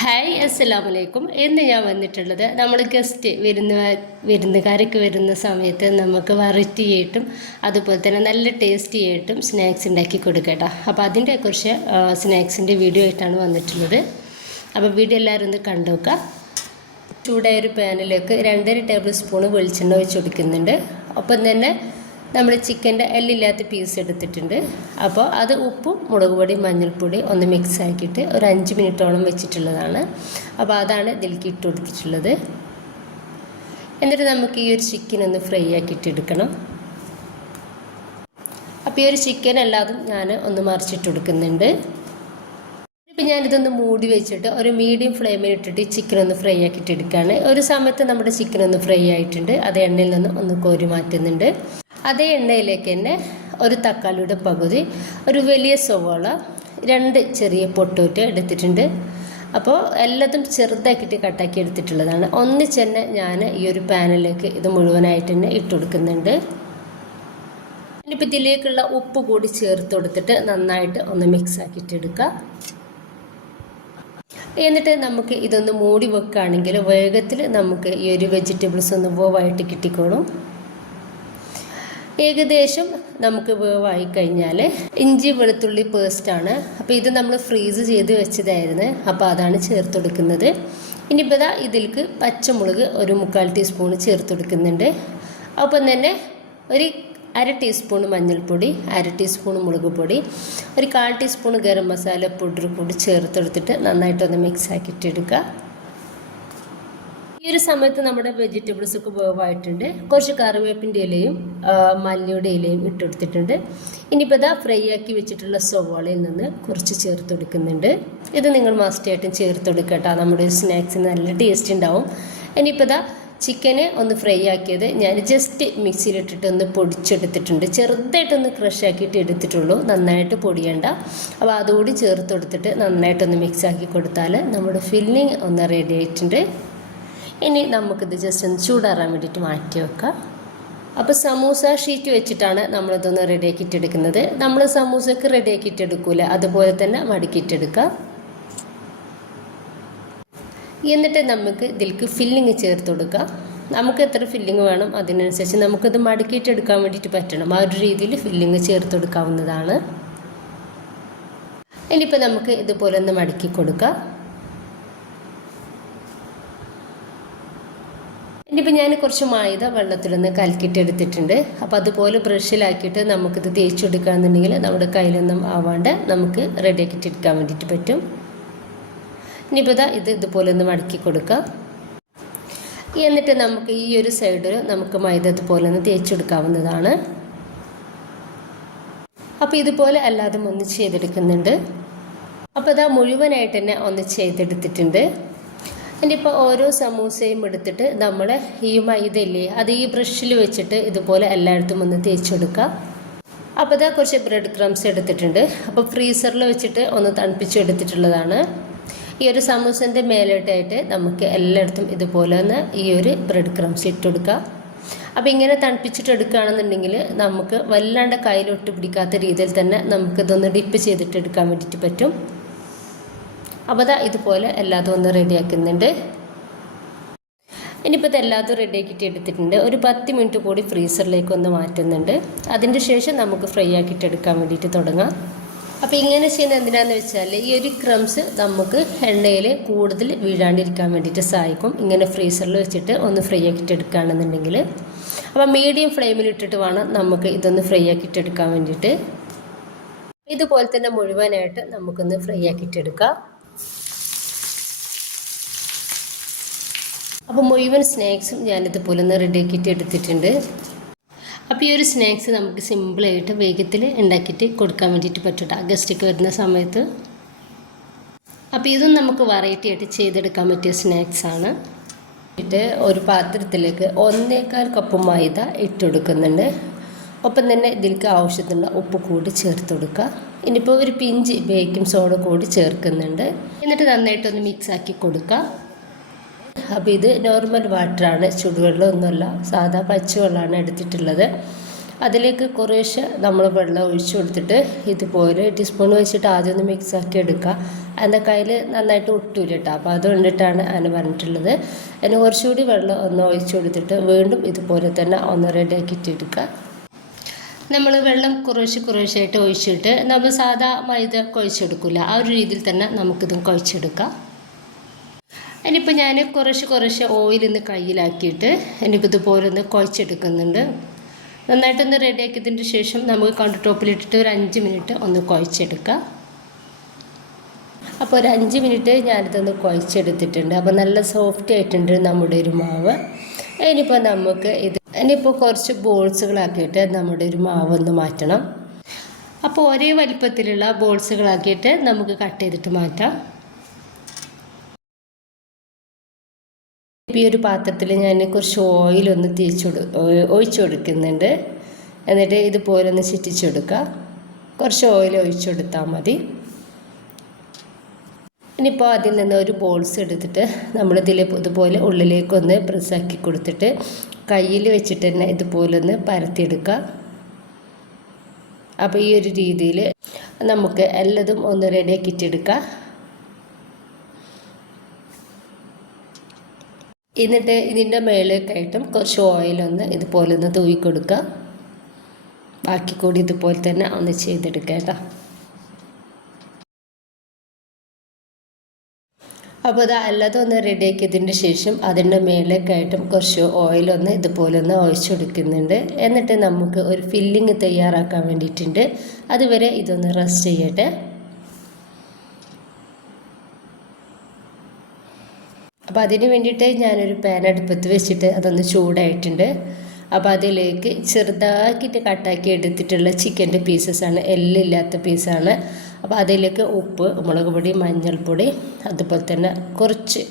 Hi അസ്സലാമലൈക്കും. ഇന്ന് ഞാൻ വന്നിട്ടുള്ളത് നമ്മൾ ഗസ്റ്റ് വിരുന്നുകാരൊക്കെ വരുന്ന സമയത്ത് നമുക്ക് വെറൈറ്റി ആയിട്ടും അതുപോലെ തന്നെ നല്ല ടേസ്റ്റി ആയിട്ടും സ്നാക്സ് ഉണ്ടാക്കി കൊടുക്കട്ടോ. അപ്പോൾ അതിൻ്റെ കുറച്ച് സ്നാക്സിൻ്റെ വീഡിയോ ആയിട്ടാണ് വന്നിട്ടുള്ളത്. അപ്പോൾ വീഡിയോ എല്ലാവരും ഒന്ന് കണ്ടു നോക്കുക. ചൂടായ ഒരു പാനിലേക്ക് 2.5 ടേബിൾ സ്പൂൺ വെളിച്ചെണ്ണ ഒഴിച്ച് കൊടുക്കുന്നുണ്ട്. ഒപ്പം തന്നെ നമ്മൾ ചിക്കൻ്റെ എല്ലില്ലാത്ത പീസ് എടുത്തിട്ടുണ്ട്. അപ്പോൾ അത് ഉപ്പും മുളക് പൊടി മഞ്ഞൾപ്പൊടി ഒന്ന് മിക്സ് ആക്കിയിട്ട് ഒരു 5 മിനിറ്റോളം വെച്ചിട്ടുള്ളതാണ്. അപ്പോൾ അതാണ് ഇതിലേക്ക് ഇട്ട് കൊടുത്തിട്ടുള്ളത്. എന്നിട്ട് നമുക്ക് ഈ ഒരു ചിക്കൻ ഒന്ന് ഫ്രൈ ആക്കിയിട്ട് എടുക്കണം. അപ്പോൾ ഈ ഒരു ചിക്കൻ എല്ലാതും ഞാൻ ഒന്ന് മറിച്ചിട്ട് കൊടുക്കുന്നുണ്ട്. ഇപ്പം ഞാനിതൊന്ന് മൂടി വെച്ചിട്ട് ഒരു മീഡിയം ഫ്ലെയിമിൽ ഇട്ടിട്ട് ചിക്കൻ ഒന്ന് ഫ്രൈ ആക്കിയിട്ട് എടുക്കുകയാണ്. ഒരു സമയത്ത് നമ്മുടെ ചിക്കൻ ഒന്ന് ഫ്രൈ ആയിട്ടുണ്ട്. അത് എണ്ണയിൽ നിന്ന് ഒന്ന് കോരി മാറ്റുന്നുണ്ട്. അതേ എണ്ണയിലേക്ക് തന്നെ ഒരു തക്കാളിയുടെ പകുതി, ഒരു വലിയ സവോള, 2 ചെറിയ പൊട്ടോറ്റ എടുത്തിട്ടുണ്ട്. അപ്പോൾ എല്ലാതും ചെറുതാക്കിയിട്ട് കട്ടാക്കി എടുത്തിട്ടുള്ളതാണ്. ഒന്നിച്ച് തന്നെ ഞാൻ ഈ ഒരു പാനിലേക്ക് ഇത് മുഴുവനായിട്ട് തന്നെ ഇട്ട് കൊടുക്കുന്നുണ്ട്. ഇനിയിപ്പോൾ ഇതിലേക്കുള്ള ഉപ്പ് കൂടി ചേർത്ത് കൊടുത്തിട്ട് നന്നായിട്ട് ഒന്ന് മിക്സ് ആക്കിയിട്ട് എടുക്കുക. എന്നിട്ട് നമുക്ക് ഇതൊന്ന് മൂടി വെക്കുകയാണെങ്കിൽ വേഗത്തിൽ നമുക്ക് ഈ ഒരു വെജിറ്റബിൾസ് ഒന്ന് വേവായിട്ട് കിട്ടിക്കോളും. ഏകദേശം നമുക്ക് വേവായി കഴിഞ്ഞാൽ ഇഞ്ചി വെളുത്തുള്ളി പേസ്റ്റാണ്. അപ്പോൾ ഇത് നമ്മൾ ഫ്രീസ് ചെയ്ത് വെച്ചതായിരുന്നു. അപ്പോൾ അതാണ് ചേർത്ത് കൊടുക്കുന്നത്. ഇനിയിപ്പോൾ ഇതിലേക്ക് പച്ചമുളക് ഒരു 3/4 ടീസ്പൂൺ ചേർത്ത് കൊടുക്കുന്നുണ്ട്. ഒപ്പം തന്നെ ഒരു 1/2 ടീസ്പൂൺ മഞ്ഞൾപ്പൊടി, 1/2 ടീസ്പൂൺ മുളക് പൊടി, ഒരു 1/4 ടീസ്പൂൺ ഗരം മസാല പൗഡർ കൂടി ചേർത്തെടുത്തിട്ട് നന്നായിട്ടൊന്ന് മിക്സ് ആക്കിയിട്ട് എടുക്കുക. ഈ ഒരു സമയത്ത് നമ്മുടെ വെജിറ്റബിൾസ് ഒക്കെ വേവായിട്ടുണ്ട്. കുറച്ച് കറിവേപ്പിൻ്റെ ഇലയും മല്ലിയുടെ ഇലയും ഇട്ടെടുത്തിട്ടുണ്ട്. ഇനിയിപ്പോൾ ഫ്രൈ ആക്കി വെച്ചിട്ടുള്ള സവാളയിൽ നിന്ന് കുറച്ച് ചേർത്ത് കൊടുക്കുന്നുണ്ട്. ഇത് നിങ്ങൾ മസ്റ്റായിട്ടും ചേർത്ത് കൊടുക്കട്ടോ. നമ്മുടെ സ്നാക്സിന് നല്ല ടേസ്റ്റ് ഉണ്ടാവും. ഇനിയിപ്പോൾ ചിക്കന് ഒന്ന് ഫ്രൈ ആക്കിയത് ഞാൻ ജസ്റ്റ് മിക്സിയിലിട്ടിട്ട് ഒന്ന് പൊടിച്ചെടുത്തിട്ടുണ്ട്. ചെറുതായിട്ടൊന്ന് ക്രഷ് ആക്കിയിട്ട് എടുത്തിട്ടുള്ളൂ, നന്നായിട്ട് പൊടിയണ്ട. അപ്പോൾ അതുകൂടി ചേർത്ത് കൊടുത്തിട്ട് നന്നായിട്ടൊന്ന് മിക്സ് ആക്കി കൊടുത്താൽ നമ്മുടെ ഫില്ലിങ് ഒന്ന് റെഡി ആയിട്ടുണ്ട്. ഇനി നമുക്കിത് ജസ്റ്റ് ഒന്ന് ചൂടാറാൻ വേണ്ടിയിട്ട് മാറ്റി വെക്കാം. അപ്പോൾ സമൂസ ഷീറ്റ് വെച്ചിട്ടാണ് നമ്മളിതൊന്ന് റെഡിയാക്കിയിട്ട് എടുക്കുന്നത്. നമ്മൾ സമൂസക്ക് റെഡിയാക്കിയിട്ട് എടുക്കൂല, അതുപോലെ തന്നെ മടക്കിയിട്ടെടുക്കാം. എന്നിട്ട് നമുക്ക് ഇതിലേക്ക് ഫില്ലിങ് ചേർത്ത് കൊടുക്കാം. നമുക്ക് എത്ര ഫില്ലിങ് വേണം അതിനനുസരിച്ച് നമുക്കിത് മടക്കിയിട്ട് എടുക്കാൻ വേണ്ടിയിട്ട് പറ്റണം. ആ ഒരു രീതിയിൽ ഫില്ലിങ് ചേർത്ത് കൊടുക്കാവുന്നതാണ്. ഇനിയിപ്പോൾ നമുക്ക് ഇതുപോലെ ഒന്ന് മടക്കി കൊടുക്കാം. ഇനിയിപ്പോൾ ഞാൻ കുറച്ച് മൈദ വെള്ളത്തിലൊന്ന് കലക്കിയിട്ട് എടുത്തിട്ടുണ്ട്. അപ്പോൾ അതുപോലെ ബ്രഷിലാക്കിയിട്ട് നമുക്കിത് തേച്ചെടുക്കുകയാണെന്നുണ്ടെങ്കിൽ നമ്മുടെ കയ്യിലൊന്നും ആവാണ്ട് നമുക്ക് റെഡിയാക്കിയിട്ട് എടുക്കാൻ വേണ്ടിയിട്ട് പറ്റും. ഇനിയിപ്പോൾ ഇത് ഇതുപോലെ ഒന്ന് മടക്കി കൊടുക്കാം. എന്നിട്ട് നമുക്ക് ഈ ഒരു സൈഡിൽ നമുക്ക് മൈദ ഇതുപോലെ ഒന്ന് തേച്ചെടുക്കാവുന്നതാണ്. അപ്പോൾ ഇതുപോലെ അല്ലാതെ ഒന്ന് ചെയ്തെടുക്കുന്നുണ്ട്. അപ്പോൾ മുഴുവനായിട്ട് തന്നെ ഒന്ന് ചെയ്തെടുത്തിട്ടുണ്ട്. ഇനിയിപ്പോൾ ഓരോ സമൂസയും എടുത്തിട്ട് നമ്മൾ ഈ മൈദയില്ലേ അത് ഈ ബ്രഷിൽ വെച്ചിട്ട് ഇതുപോലെ എല്ലായിടത്തും ഒന്ന് തേച്ചെടുക്കുക. അപ്പോൾ കുറച്ച് ബ്രെഡ് ക്രംസ് എടുത്തിട്ടുണ്ട്. അപ്പോൾ ഫ്രീസറിൽ വെച്ചിട്ട് ഒന്ന് തണുപ്പിച്ചെടുത്തിട്ടുള്ളതാണ്. ഈ ഒരു സമൂസൻ്റെ മേലോട്ടായിട്ട് നമുക്ക് എല്ലായിടത്തും ഇതുപോലെ ഒന്ന് ഈ ഒരു ബ്രെഡ് ക്രംസ് ഇട്ട് കൊടുക്കുക. അപ്പോൾ ഇങ്ങനെ തണുപ്പിച്ചിട്ട് എടുക്കുകയാണെന്നുണ്ടെങ്കിൽ നമുക്ക് വല്ലാണ്ട് കയ്യിലൊട്ട് പിടിക്കാത്ത രീതിയിൽ തന്നെ നമുക്കിതൊന്ന് ഡിപ്പ് ചെയ്തിട്ട് എടുക്കാൻ വേണ്ടിയിട്ട് പറ്റും. അപ്പോൾ ഇതുപോലെ എല്ലാതും ഒന്ന് റെഡിയാക്കുന്നുണ്ട്. ഇനിയിപ്പോൾ എല്ലാതും റെഡിയാക്കിയിട്ട് എടുത്തിട്ടുണ്ട്. ഒരു 10 മിനിറ്റ് കൂടി ഫ്രീസറിലേക്ക് ഒന്ന് മാറ്റുന്നുണ്ട്. അതിൻ്റെ ശേഷം നമുക്ക് ഫ്രൈ ആക്കിയിട്ട് എടുക്കാൻ വേണ്ടിയിട്ട് തുടങ്ങാം. അപ്പോൾ ഇങ്ങനെ ചെയ്യുന്നത് എന്തിനാന്ന് വെച്ചാൽ ഈ ഒരു ക്രംസ് നമുക്ക് എണ്ണയിൽ കൂടുതൽ വീഴാണ്ടിരിക്കാൻ വേണ്ടിയിട്ട് സഹായിക്കും. ഇങ്ങനെ ഫ്രീസറിൽ വെച്ചിട്ട് ഒന്ന് ഫ്രൈ ആക്കിയിട്ട് എടുക്കുകയാണെന്നുണ്ടെങ്കിൽ. അപ്പോൾ മീഡിയം ഫ്ലെയിമിൽ ഇട്ടിട്ട് വേണം നമുക്ക് ഇതൊന്ന് ഫ്രൈ ആക്കിയിട്ട് എടുക്കാൻ വേണ്ടിയിട്ട്. ഇതുപോലെ തന്നെ മുഴുവനായിട്ട് നമുക്കൊന്ന് ഫ്രൈ ആക്കിയിട്ട് എടുക്കാം. അപ്പോൾ മുഴുവൻ സ്നാക്സും ഞാനിതുപോലെ ഒന്ന് റെഡിയാക്കിയിട്ട് എടുത്തിട്ടുണ്ട്. അപ്പോൾ ഈ ഒരു സ്നാക്സ് നമുക്ക് സിമ്പിളായിട്ട് വേഗത്തിൽ ഉണ്ടാക്കിയിട്ട് കൊടുക്കാൻ വേണ്ടിയിട്ട് പറ്റും ഗസ്റ്റൊക്കെ വരുന്ന സമയത്ത്. അപ്പോൾ ഇതും നമുക്ക് വെറൈറ്റി ആയിട്ട് ചെയ്തെടുക്കാൻ പറ്റിയ സ്നാക്സാണ്. ഒരു പാത്രത്തിലേക്ക് 1/4 കപ്പ് മൈദ ഇട്ട് കൊടുക്കുന്നുണ്ട്. ഒപ്പം തന്നെ ഇതിലേക്ക് ആവശ്യത്തിനുള്ള ഉപ്പ് കൂടി ചേർത്ത് കൊടുക്കുക. ഇനിയിപ്പോൾ ഒരു പിഞ്ച് ബേക്കിംഗ് സോഡ കൂടി ചേർക്കുന്നുണ്ട്. എന്നിട്ട് നന്നായിട്ടൊന്ന് മിക്സ് ആക്കി കൊടുക്കുക. അപ്പോൾ ഇത് നോർമൽ വാട്ടറാണ്, ചുടുവെള്ളമൊന്നുമല്ല, സാധാ പച്ചവെള്ളമാണ് എടുത്തിട്ടുള്ളത്. അതിലേക്ക് കുറേശ്ശെ നമ്മൾ വെള്ളം ഒഴിച്ചു കൊടുത്തിട്ട് ഇതുപോലെ ടീസ്പൂൺ വെച്ചിട്ട് ആദ്യം ഒന്ന് മിക്സാക്കി എടുക്കുക. എൻ്റെ കയ്യിൽ നന്നായിട്ട് ഒട്ടൂല കേട്ടോ. അപ്പോൾ അതുകൊണ്ടിട്ടാണ് അതിന് പറഞ്ഞിട്ടുള്ളത്. അതിന് കുറച്ചുകൂടി വെള്ളം ഒന്ന് ഒഴിച്ചു കൊടുത്തിട്ട് വീണ്ടും ഇതുപോലെ തന്നെ ഒന്ന് റെഡിയാക്കിയിട്ട് എടുക്കുക. നമ്മൾ വെള്ളം കുറേശ്ശായിട്ട് ഒഴിച്ചിട്ട് നമ്മൾ സാധാ മൈദ കുഴച്ചെടുക്കില്ല, ആ ഒരു രീതിയിൽ തന്നെ നമുക്കിതും കുഴച്ചെടുക്കാം. ഇനിയിപ്പോൾ ഞാൻ കുറേശ്ശെ ഓയിലൊന്ന് കയ്യിലാക്കിയിട്ട് ഇനിയിപ്പോൾ ഇതുപോലെ ഒന്ന് കുഴച്ചെടുക്കുന്നുണ്ട്. നന്നായിട്ടൊന്ന് റെഡിയാക്കിയതിൻ്റെ ശേഷം നമുക്ക് കൗണ്ടർ ടോപ്പിലിട്ടിട്ട് ഒരു 5 മിനിറ്റ് ഒന്ന് കുഴച്ചെടുക്കാം. അപ്പോൾ ഒരു 5 മിനിറ്റ് ഞാനിതൊന്ന് കുഴച്ചെടുത്തിട്ടുണ്ട്. അപ്പോൾ നല്ല സോഫ്റ്റ് ആയിട്ടുണ്ട് നമ്മുടെ ഒരു മാവ്. ഇനിയിപ്പോൾ നമുക്ക് ഇനിയിപ്പോൾ കുറച്ച് ബോൾസുകളാക്കിയിട്ട് നമ്മുടെ ഒരു മാവൊന്ന് മാറ്റണം. അപ്പോൾ ഒരേ വലിപ്പത്തിലുള്ള ബോൾസുകളാക്കിയിട്ട് നമുക്ക് കട്ട് ചെയ്തിട്ട് മാറ്റാം. ഇപ്പോൾ ഈ ഒരു പാത്രത്തിൽ ഞാൻ കുറച്ച് ഓയിലൊന്ന് ഒഴിച്ചു കൊടുക്കുന്നുണ്ട്. എന്നിട്ട് ഇതുപോലെ ഒന്ന് ചുറ്റിച്ചു കൊടുക്കുക. കുറച്ച് ഓയിൽ ഒഴിച്ചു കൊടുത്താൽ മതി. ഇനിയിപ്പോൾ അതിൽ നിന്ന് ഒരു ബോൾസ് എടുത്തിട്ട് നമ്മളിതിൽ ഇതുപോലെ ഉള്ളിലേക്കൊന്ന് പ്രസ്സാക്കി കൊടുത്തിട്ട് കയ്യിൽ വെച്ചിട്ട് തന്നെ ഇതുപോലെ ഒന്ന് പരത്തിയെടുക്കുക. അപ്പോൾ ഈ ഒരു രീതിയിൽ നമുക്ക് എല്ലാതും ഒന്ന് റെഡിയാക്കിയിട്ടെടുക്കാം. എന്നിട്ട് ഇതിൻ്റെ മേലേക്കായിട്ടും കുറച്ച് ഓയിലൊന്ന് ഇതുപോലെ ഒന്ന് തൂവി കൊടുക്കുക. ബാക്കി കൂടി ഇതുപോലെ തന്നെ ഒന്ന് ചെയ്തെടുക്കുക കേട്ടോ. അപ്പോൾ അത് അല്ലാതെ ഒന്ന് റെഡിയാക്കിയതിൻ്റെ ശേഷം അതിൻ്റെ മേലേക്കായിട്ടും കുറച്ച് ഓയിലൊന്ന് ഇതുപോലെ ഒന്ന് ഒഴിച്ചു കൊടുക്കുന്നുണ്ട്. എന്നിട്ട് നമുക്ക് ഒരു ഫില്ലിങ് തയ്യാറാക്കാൻ വേണ്ടിയിട്ടുണ്ട്. അതുവരെ ഇതൊന്ന് റെസ്റ്റ് ചെയ്യട്ടെ. അപ്പോൾ അതിന് വേണ്ടിയിട്ട് ഞാനൊരു പാൻ അടുപ്പത്ത് വെച്ചിട്ട് അതൊന്ന് ചൂടായിട്ടുണ്ട്. അപ്പോൾ അതിലേക്ക് ചെറുതാക്കിയിട്ട് കട്ടാക്കി എടുത്തിട്ടുള്ള ചിക്കൻ്റെ പീസസാണ്, എല്ലില്ലാത്ത പീസാണ്. അപ്പോൾ അതിലേക്ക് ഉപ്പ്, മുളക് പൊടി, മഞ്ഞൾപ്പൊടി, അതുപോലെ തന്നെ കുറച്ച്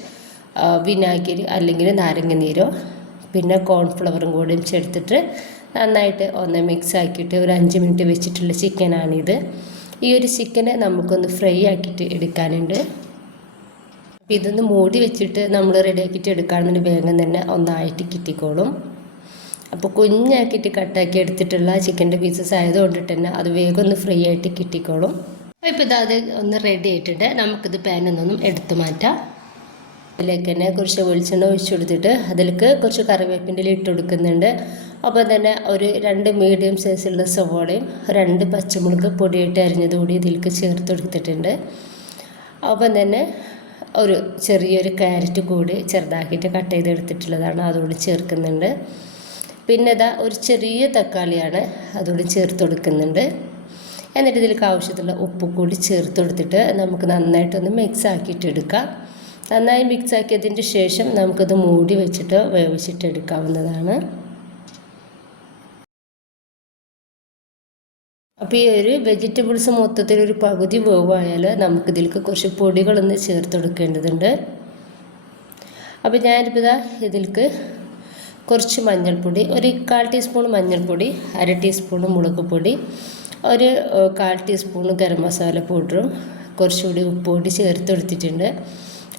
വിനാഗിരി അല്ലെങ്കിൽ നാരങ്ങ നീരോ പിന്നെ കോൺഫ്ലവറും കൂടിയും ചേർത്തിട്ട് നന്നായിട്ട് ഒന്ന് മിക്സ് ആക്കിയിട്ട് ഒരു 5 മിനിറ്റ് വെച്ചിട്ടുള്ള ചിക്കനാണിത്. ഈ ഒരു ചിക്കനെ നമുക്കൊന്ന് ഫ്രൈ ആക്കിയിട്ട് എടുക്കാനുണ്ട്. അപ്പോൾ ഇതൊന്ന് മൂടി വെച്ചിട്ട് നമ്മൾ റെഡിയാക്കിയിട്ട് എടുക്കുകയാണെന്നുണ്ടെങ്കിൽ വേഗം തന്നെ ഒന്നായിട്ട് കിട്ടിക്കോളും. അപ്പോൾ കുഞ്ഞാക്കിയിട്ട് കട്ടാക്കി എടുത്തിട്ടുള്ള ചിക്കൻ്റെ പീസസ് ആയതുകൊണ്ടിട്ട് തന്നെ അത് വേഗം ഒന്ന് ഫ്രൈ ആയിട്ട് കിട്ടിക്കോളും. ഇപ്പോൾ അത് ഒന്ന് റെഡി ആയിട്ടുണ്ട്. നമുക്കിത് പാനിൽ എടുത്തു മാറ്റാം. അതിലേക്ക് തന്നെ കുറച്ച് വെളിച്ചെണ്ണ ഒഴിച്ചു കൊടുത്തിട്ട് അതിലേക്ക് കുറച്ച് കറിവേപ്പിൻ്റെ ഇല ഇട്ട് കൊടുക്കുന്നുണ്ട്. അപ്പോൾ തന്നെ ഒരു 2 മീഡിയം സൈസുള്ള സവോളയും 2 പച്ചമുളക് പൊടിയായിട്ട് അരിഞ്ഞത് കൂടി ഇതിലേക്ക് ചേർത്ത് കൊടുത്തിട്ടുണ്ട്. അപ്പം തന്നെ ഒരു ചെറിയൊരു ക്യാരറ്റ് കൂടി ചെറുതാക്കിയിട്ട് കട്ട് ചെയ്തെടുത്തിട്ടുള്ളതാണ്, അതുകൂടി ചേർക്കുന്നുണ്ട്. പിന്നെ ഇതാ ഒരു ചെറിയ തക്കാളിയാണ്, അതുകൂടി ചേർത്ത് കൊടുക്കുന്നുണ്ട്. എന്നിട്ട് ഇതിലേക്ക് ആവശ്യത്തിലുള്ള ഉപ്പ് കൂടി ചേർത്ത് കൊടുത്തിട്ട് നമുക്ക് നന്നായിട്ടൊന്ന് മിക്സ് ആക്കിയിട്ട് എടുക്കാം. നന്നായി മിക്സ് ആക്കിയതിൻ്റെ ശേഷം നമുക്കത് മൂടി വെച്ചിട്ട് വേവിച്ചിട്ട് എടുക്കാവുന്നതാണ്. അപ്പോൾ ഈ ഒരു വെജിറ്റബിൾസ് മൊത്തത്തിൽ ഒരു പകുതി വേവായാൽ നമുക്കിതിലേക്ക് കുറച്ച് പൊടികളൊന്ന് ചേർത്ത് കൊടുക്കേണ്ടതുണ്ട്. അപ്പോൾ ഞാനിപ്പോൾ ഇതാ ഇതിലേക്ക് കുറച്ച് മഞ്ഞൾപ്പൊടി, ഒരു 1/4 ടീസ്പൂൺ മഞ്ഞൾപ്പൊടി, 1/2 ടീസ്പൂൺ മുളക് പൊടി, ഒരു 1/4 ടീസ്പൂൺ ഗരം മസാല പൗഡറും കുറച്ചുകൂടി ഉപ്പ് കൂടി ചേർത്ത് കൊടുത്തിട്ടുണ്ട്.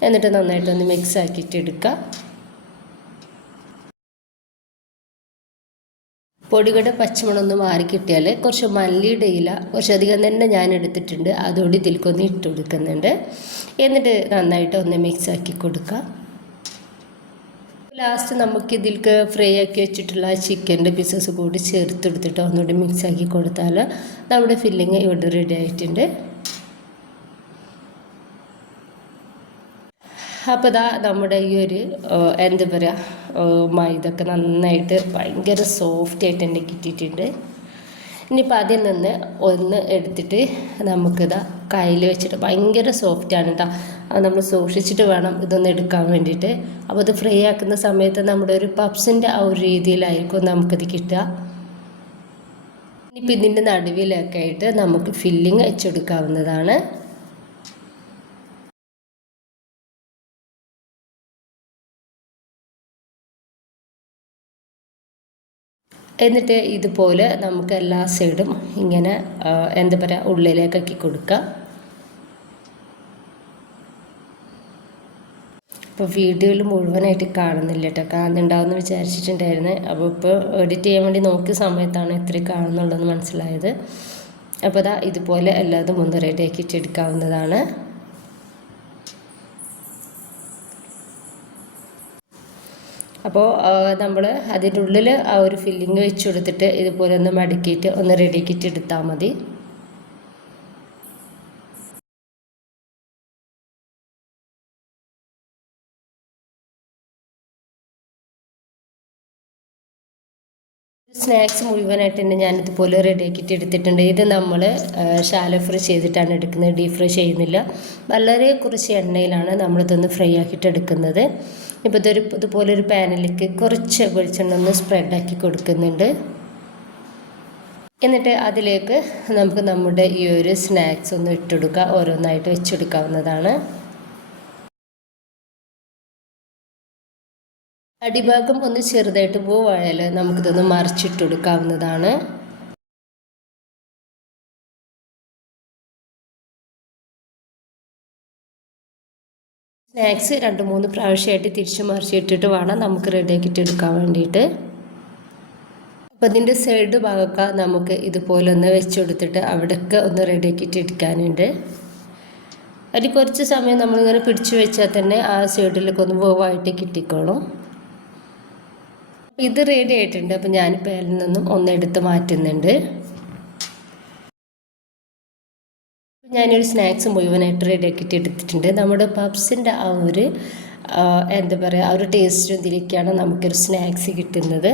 എന്നിട്ട് നന്നായിട്ടൊന്ന് മിക്സ് ആക്കിയിട്ട് എടുക്കുക. പൊടികളുടെ പച്ചമണം ഒന്ന് മാറി കിട്ടിയാൽ കുറച്ച് മല്ലിയുടെ ഇല കുറച്ചധികം തന്നെ ഞാൻ എടുത്തിട്ടുണ്ട്, അതുകൊണ്ട് ഇതിലേക്കൊന്ന് ഇട്ട് കൊടുക്കുന്നുണ്ട്. എന്നിട്ട് നന്നായിട്ട് ഒന്ന് മിക്സ് ആക്കി കൊടുക്കുക. ലാസ്റ്റ് നമുക്ക് ഇതിലേക്ക് ഫ്രൈ ആക്കി വെച്ചിട്ടുള്ള ചിക്കൻ്റെ പീസസ് കൂടി ചേർത്ത് എടുത്തിട്ട് ഒന്നുകൂടി മിക്സ് ആക്കി കൊടുത്താൽ നമ്മുടെ ഫില്ലിങ് ഇവിടെ റെഡി ആയിട്ടുണ്ട്. അപ്പോൾ ഇതാ നമ്മുടെ ഈ ഒരു എന്താ പറയുക മൈദൊക്കെ നന്നായിട്ട് ഭയങ്കര സോഫ്റ്റായിട്ട് തന്നെ കിട്ടിയിട്ടുണ്ട്. ഇനിയിപ്പോൾ അതിൽ നിന്ന് ഒന്ന് എടുത്തിട്ട് നമുക്കിതാ കയ്യിൽ വെച്ചിട്ട് ഭയങ്കര സോഫ്റ്റാണ് കേട്ടോ. അത് നമ്മൾ സൂക്ഷിച്ചിട്ട് വേണം ഇതൊന്ന് എടുക്കാൻ വേണ്ടിയിട്ട്. അപ്പോൾ ഇത് ഫ്രൈ ആക്കുന്ന സമയത്ത് നമ്മുടെ ഒരു പപ്സിൻ്റെ ആ ഒരു രീതിയിലായിരിക്കും നമുക്കിത് കിട്ടുക. ഇനിയിപ്പോൾ ഇതിൻ്റെ നടുവിലൊക്കെ ആയിട്ട് നമുക്ക് ഫില്ലിങ് വെച്ചെടുക്കാവുന്നതാണ്. എന്നിട്ട് ഇതുപോലെ നമുക്ക് എല്ലാ സൈഡും ഇങ്ങനെ എന്താ പറയുക ഉള്ളിലേക്കാക്കി കൊടുക്കുക. ഇപ്പോൾ വീഡിയോയിൽ മുഴുവനായിട്ട് കാണുന്നില്ല കേട്ടോ, കാണുന്നുണ്ടാവുമെന്ന് വിചാരിച്ചിട്ടുണ്ടായിരുന്നു. അപ്പോൾ ഇപ്പോൾ എഡിറ്റ് ചെയ്യാൻ വേണ്ടി നോക്കിയ സമയത്താണ് ഇത്ര കാണുന്നുള്ളതെന്ന് മനസ്സിലായത്. അപ്പോൾ അതാ ഇതുപോലെ എല്ലാതും ഒന്ന് റെഡിയാക്കിയിട്ട് എടുക്കാവുന്നതാണ്. അപ്പോൾ നമ്മൾ അതിൻ്റെ ഉള്ളിൽ ആ ഒരു ഫില്ലിങ് വെച്ച് കൊടുത്തിട്ട് ഇതുപോലെ ഒന്ന് മടക്കിയിട്ട് ഒന്ന് റെഡിയാക്കിയിട്ട് എടുത്താൽ മതി. സ്നാക്സ് മുഴുവനായിട്ട് തന്നെ ഞാനിതുപോലെ റെഡിയാക്കിയിട്ട് എടുത്തിട്ടുണ്ട്. ഇത് നമ്മൾ ഷാലോ ഫ്രൈ ചെയ്തിട്ടാണ് എടുക്കുന്നത്, ഡീപ് ഫ്രൈ ചെയ്യുന്നില്ല. വളരെ കുറച്ച് എണ്ണയിലാണ് നമ്മളിതൊന്ന് ഫ്രൈ ആക്കിയിട്ട് എടുക്കുന്നത്. ഇപ്പോൾ ഇതുപോലൊരു പാനിലേക്ക് കുറച്ച് വെളിച്ചെണ്ണ ഒന്ന് സ്പ്രെഡാക്കി കൊടുക്കുന്നുണ്ട്. എന്നിട്ട് അതിലേക്ക് നമുക്ക് നമ്മുടെ ഈ ഒരു സ്നാക്സ് ഒന്ന് ഇട്ടുകൊടുക്കുക, ഓരോന്നായിട്ട് വെച്ചെടുക്കാവുന്നതാണ്. അടിഭാഗം ഒന്ന് ചെറുതായിട്ട് പോവായാൽ നമുക്കിതൊന്ന് മറിച്ചിട്ട് കൊടുക്കാവുന്നതാണ്. സ്നാക്സ് 2-3 പ്രാവശ്യമായിട്ട് തിരിച്ച് മറിച്ചിട്ടിട്ട് വേണം നമുക്ക് റെഡിയാക്കിയിട്ട് എടുക്കാൻ വേണ്ടിയിട്ട്. അപ്പോൾ അതിൻ്റെ സൈഡ് ഭാഗമൊക്കെ നമുക്ക് ഇതുപോലെ ഒന്ന് വെച്ച് കൊടുത്തിട്ട് അവിടെയൊക്കെ ഒന്ന് റെഡിയാക്കിയിട്ട് എടുക്കാനുണ്ട്. അതിൽ കുറച്ച് സമയം നമ്മളിങ്ങനെ പിടിച്ചു വെച്ചാൽ തന്നെ ആ സൈഡിലൊക്കെ ഒന്ന് വേവായിട്ട് കിട്ടിക്കോളും. ഇത് റെഡി ആയിട്ടുണ്ട്. അപ്പോൾ ഞാൻ പാനിൽ നിന്നും ഒന്നെടുത്ത് മാറ്റുന്നുണ്ട്. ഞാനൊരു സ്നാക്സ് മുഴുവനായിട്ട് റെഡിയാക്കിയിട്ട് എടുത്തിട്ടുണ്ട്. നമ്മുടെ പപ്സിൻ്റെ ആ ഒരു എന്താ പറയുക, ആ ഒരു ടേസ്റ്റ് ഇതിലേക്കാണ് നമുക്കൊരു സ്നാക്സ് കിട്ടുന്നത്.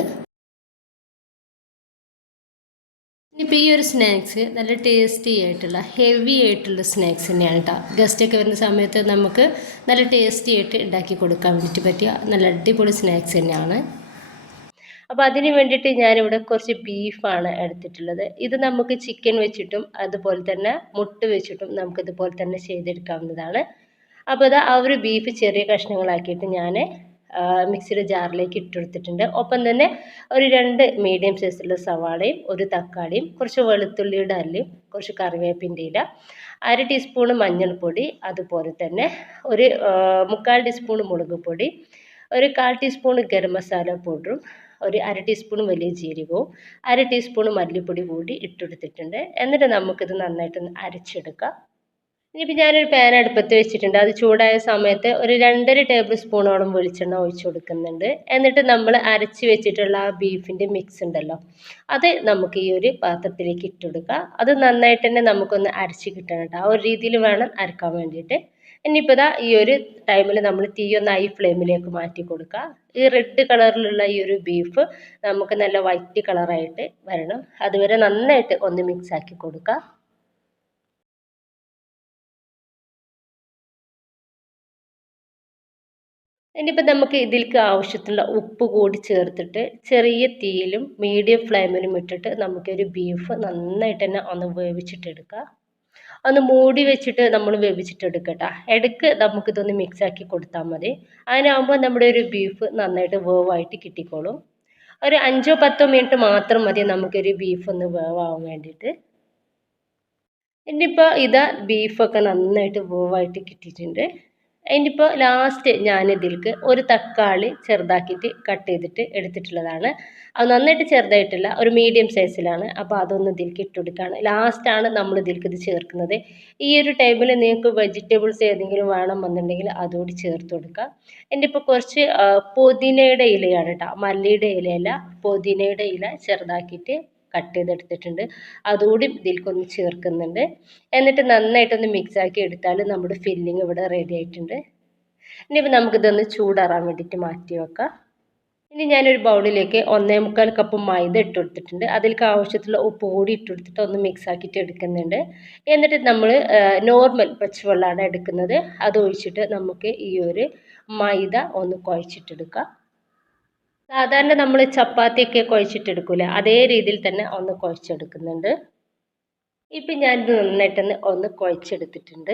ഇനിയിപ്പോൾ ഈ ഒരു സ്നാക്സ് നല്ല ടേസ്റ്റി ആയിട്ടുള്ള ഹെവി ആയിട്ടുള്ള സ്നാക്സ് തന്നെയാണ് കേട്ടോ. ഗസ്റ്റൊക്കെ വരുന്ന സമയത്ത് നമുക്ക് നല്ല ടേസ്റ്റി ആയിട്ട് ഉണ്ടാക്കി കൊടുക്കാൻ വേണ്ടിയിട്ട് പറ്റിയ നല്ല അടിപൊളി സ്നാക്സ് തന്നെയാണ്. അപ്പോൾ അതിന് വേണ്ടിയിട്ട് ഞാനിവിടെ കുറച്ച് ബീഫാണ് എടുത്തിട്ടുള്ളത്. ഇത് നമുക്ക് ചിക്കൻ വെച്ചിട്ടും അതുപോലെ തന്നെ മുട്ട വെച്ചിട്ടും നമുക്കിതുപോലെ തന്നെ ചെയ്തെടുക്കാവുന്നതാണ്. അപ്പോൾ അത് ആ ഒരു ബീഫ് ചെറിയ കഷ്ണങ്ങളാക്കിയിട്ട് ഞാൻ മിക്സിയുടെ ജാറിലേക്ക് ഇട്ടെടുത്തിട്ടുണ്ട്. ഒപ്പം തന്നെ ഒരു 2 മീഡിയം സൈസുള്ള സവാളയും ഒരു തക്കാളിയും കുറച്ച് വെളുത്തുള്ളിയുടെ അല്ലിയും കുറച്ച് കറിവേപ്പിൻ്റെ ഇല, 1/2 ടീസ്പൂൺ മഞ്ഞൾപ്പൊടി, അതുപോലെ തന്നെ ഒരു 3/4 ടീസ്പൂൺ മുളക് പൊടി, ഒരു 1/4 ടീസ്പൂൺ ഗരം മസാല പൗഡറും, ഒരു 1/2 ടീസ്പൂൺ വലിയ ജീരകവും 1/2 ടീസ്പൂൺ മല്ലിപ്പൊടി കൂടി ഇട്ടെടുത്തിട്ടുണ്ട്. എന്നിട്ട് നമുക്കിത് നന്നായിട്ടൊന്ന് അരച്ചെടുക്കാം. ഇനിയിപ്പോൾ ഞാനൊരു പാൻ അടുപ്പത്ത് വെച്ചിട്ടുണ്ട്. അത് ചൂടായ സമയത്ത് ഒരു 2.5 ടേബിൾ സ്പൂണോളം വെളിച്ചെണ്ണ ഒഴിച്ചു കൊടുക്കുന്നുണ്ട്. എന്നിട്ട് നമ്മൾ അരച്ച് വെച്ചിട്ടുള്ള ആ ബീഫിൻ്റെ മിക്സ് ഉണ്ടല്ലോ, അത് നമുക്ക് ഈ ഒരു പാത്രത്തിലേക്ക് ഇട്ടുകൊടുക്കുക. അത് നന്നായിട്ട് തന്നെ നമുക്കൊന്ന് അരച്ച് കിട്ടണം കേട്ടോ. ആ ഒരു രീതിയിൽ വേണം അരക്കാൻ വേണ്ടിയിട്ട്. ഇനിയിപ്പോൾ ഇതാ ഈ ഒരു ടൈമിൽ നമ്മൾ തീ ഒന്ന് ഹൈ ഫ്ലെയിമിലേക്ക് മാറ്റി കൊടുക്കുക. ഈ റെഡ് കളറിലുള്ള ഈ ഒരു ബീഫ് നമുക്ക് നല്ല വൈറ്റ് കളറായിട്ട് വരണം. അതുവരെ നന്നായിട്ട് ഒന്ന് മിക്സ് ആക്കി കൊടുക്കുക. ഇനിയിപ്പോൾ നമുക്ക് ഇതിലേക്ക് ആവശ്യത്തിനുള്ള ഉപ്പ് കൂടി ചേർത്തിട്ട് ചെറിയ തീയിലും മീഡിയം ഫ്ലെയിമിലും ഇട്ടിട്ട് നമുക്കൊരു ബീഫ് നന്നായിട്ട് തന്നെ ഒന്ന് വേവിച്ചിട്ടെടുക്കുക. ഒന്ന് മൂടി വെച്ചിട്ട് നമ്മൾ വേവിച്ചിട്ടെടുക്കട്ടോ. ഇടയ്ക്ക് നമുക്കിതൊന്ന് മിക്സാക്കി കൊടുത്താൽ മതി. അതിനാകുമ്പോൾ നമ്മുടെ ഒരു ബീഫ് നന്നായിട്ട് വേവായിട്ട് കിട്ടിക്കോളും. ഒരു 5-10 മിനിറ്റ് മാത്രം മതി നമുക്കൊരു ബീഫ് ഒന്ന് വേവാൻ വേണ്ടിയിട്ട്. ഇനിയിപ്പോൾ ഇതാ ബീഫൊക്കെ നന്നായിട്ട് വേവായിട്ട് കിട്ടിയിട്ടുണ്ട്. ഇനിയിപ്പോൾ ലാസ്റ്റ് ഞാനിതിലേക്ക് ഒരു തക്കാളി ചെറുതാക്കിയിട്ട് കട്ട് ചെയ്തിട്ട് എടുത്തിട്ടുള്ളതാണ്. അത് നന്നായിട്ട് ചെറുതായിട്ടില്ല, ഒരു മീഡിയം സൈസിലാണ്. അപ്പോൾ അതൊന്ന് ഇതിലേക്ക് ഇട്ട് കൊടുക്കുകയാണ്. ലാസ്റ്റാണ് നമ്മൾ ഇതിലേക്ക് ഇത് ചേർക്കുന്നത്. ഈ ഒരു ടൈമിൽ നിങ്ങൾക്ക് വെജിറ്റബിൾസ് ഏതെങ്കിലും വേണമെന്നുണ്ടെങ്കിൽ അതുകൂടി ചേർത്ത് കൊടുക്കുക. ഇനിയിപ്പോൾ കുറച്ച് പുതിനയുടെ ഇലയാണ് കേട്ടോ, മല്ലിയുടെ ഇലയല്ല, പുതിനയുടെ ഇല ചെറുതാക്കിയിട്ട് കട്ട് ചെയ്തെടുത്തിട്ടുണ്ട്. അതുകൂടി ഇതിലേക്കൊന്ന് ചേർക്കുന്നുണ്ട്. എന്നിട്ട് നന്നായിട്ടൊന്ന് മിക്സാക്കി എടുത്താൽ നമ്മുടെ ഫില്ലിങ് ഇവിടെ റെഡി ആയിട്ടുണ്ട്. ഇനിയിപ്പോൾ നമുക്കിതൊന്ന് ചൂടാറാൻ വേണ്ടിയിട്ട് മാറ്റി വെക്കാം. ഇനി ഞാനൊരു ബൗളിലേക്ക് 1.25 കപ്പ് മൈദ ഇട്ട് കൊടുത്തിട്ടുണ്ട്. അതിലേക്ക് ആവശ്യത്തിലുള്ള ഉപ്പ് കൂടി ഇട്ട് കൊടുത്തിട്ട് ഒന്ന് മിക്സ് ആക്കിയിട്ട് എടുക്കുന്നുണ്ട്. എന്നിട്ട് നമ്മൾ നോർമൽ പച്ചവെള്ളമാണ് എടുക്കുന്നത്. അത് ഒഴിച്ചിട്ട് നമുക്ക് ഈ ഒരു മൈദ ഒന്ന് കുഴച്ചിട്ടെടുക്കാം. സാധാരണ നമ്മൾ ചപ്പാത്തിയൊക്കെ കുഴച്ചിട്ടെടുക്കൂലേ, അതേ രീതിയിൽ തന്നെ ഒന്ന് കുഴച്ചെടുക്കുന്നുണ്ട്. ഇപ്പം ഞാനിത് നന്നായിട്ടൊന്ന് ഒന്ന് കുഴച്ചെടുത്തിട്ടുണ്ട്.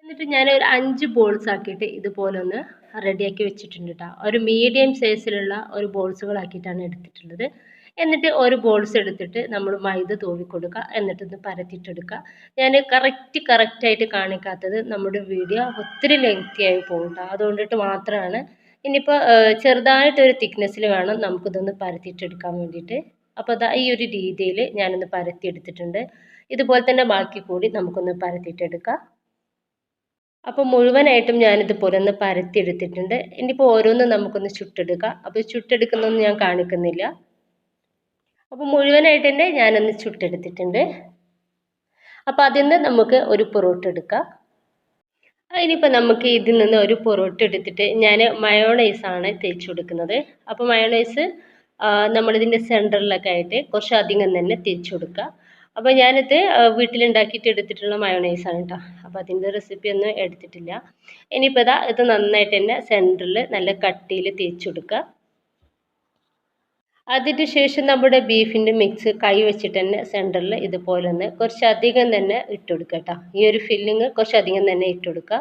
എന്നിട്ട് ഞാനൊരു 5 ബോൾസ് ആക്കിയിട്ട് ഇതുപോലെ ഒന്ന് റെഡിയാക്കി വെച്ചിട്ടുണ്ട് കേട്ടോ. ഒരു മീഡിയം സൈസിലുള്ള ഒരു ബോൾസുകളാക്കിയിട്ടാണ് എടുത്തിട്ടുള്ളത്. എന്നിട്ട് ഒരു ബോൾസ് എടുത്തിട്ട് നമ്മൾ മൈദ തൂവി കൊടുക്കുക, എന്നിട്ടൊന്ന് പരത്തിയിട്ടെടുക്കുക. ഞാൻ കറക്റ്റായിട്ട് കാണിക്കാത്തത് നമ്മുടെ വീഡിയോ ഒത്തിരി ലെങ്തി ആയി പോകും കേട്ടോ, അതുകൊണ്ടിട്ട് മാത്രമാണ്. ഇനിയിപ്പോൾ ചെറുതായിട്ടൊരു തിക്നെസ്സിൽ വേണം നമുക്കിതൊന്ന് പരത്തിയിട്ടെടുക്കാൻ വേണ്ടിയിട്ട്. അപ്പോൾ അതാ ഈ ഒരു രീതിയിൽ ഞാനൊന്ന് പരത്തിയെടുത്തിട്ടുണ്ട്. ഇതുപോലെ തന്നെ ബാക്കി കൂടി നമുക്കൊന്ന് പരത്തിയിട്ടെടുക്കാം. അപ്പോൾ മുഴുവനായിട്ടും ഞാനിതുപോലെ ഒന്ന് പരത്തിയെടുത്തിട്ടുണ്ട്. ഇനിയിപ്പോൾ ഓരോന്നും നമുക്കൊന്ന് ചുട്ടെടുക്കാം. അപ്പോൾ ചുട്ടെടുക്കുന്നൊന്നും ഞാൻ കാണിക്കുന്നില്ല. അപ്പോൾ മുഴുവനായിട്ട് തന്നെ ഞാനൊന്ന് ചുട്ടെടുത്തിട്ടുണ്ട്. അപ്പോൾ അതിൽ നിന്ന് നമുക്ക് ഒരു പൊറോട്ട എടുക്കാം. ഇനിയിപ്പോൾ നമുക്ക് ഇതിൽ നിന്ന് ഒരു പൊറോട്ട എടുത്തിട്ട് ഞാൻ മയോണൈസാണ് തേച്ച് കൊടുക്കുന്നത്. അപ്പോൾ മയോണൈസ് നമ്മളിതിൻ്റെ സെൻറ്ററിലൊക്കെ ആയിട്ട് കുറച്ച് അധികം തന്നെ തേച്ച് കൊടുക്കുക. അപ്പോൾ ഞാനിത് വീട്ടിലുണ്ടാക്കിയിട്ട് എടുത്തിട്ടുള്ള മയോണൈസാണ് കേട്ടോ. അപ്പോൾ അതിൻ്റെ റെസിപ്പി ഒന്നും എടുത്തിട്ടില്ല. ഇനിയിപ്പോൾ ഇത് നന്നായിട്ട് തന്നെ സെൻറ്ററിൽ നല്ല കട്ടിയിൽ തേച്ച് കൊടുക്കുക. അതിന് ശേഷം നമ്മുടെ ബീഫിൻ്റെ മിക്സ് കൈ വെച്ചിട്ട് തന്നെ സെൻറ്ററിൽ ഇതുപോലെ ഒന്ന് കുറച്ചധികം തന്നെ ഇട്ട് കൊടുക്കുക കേട്ടോ. ഈ ഒരു ഫില്ലിങ് കുറച്ചധികം തന്നെ ഇട്ട് കൊടുക്കുക.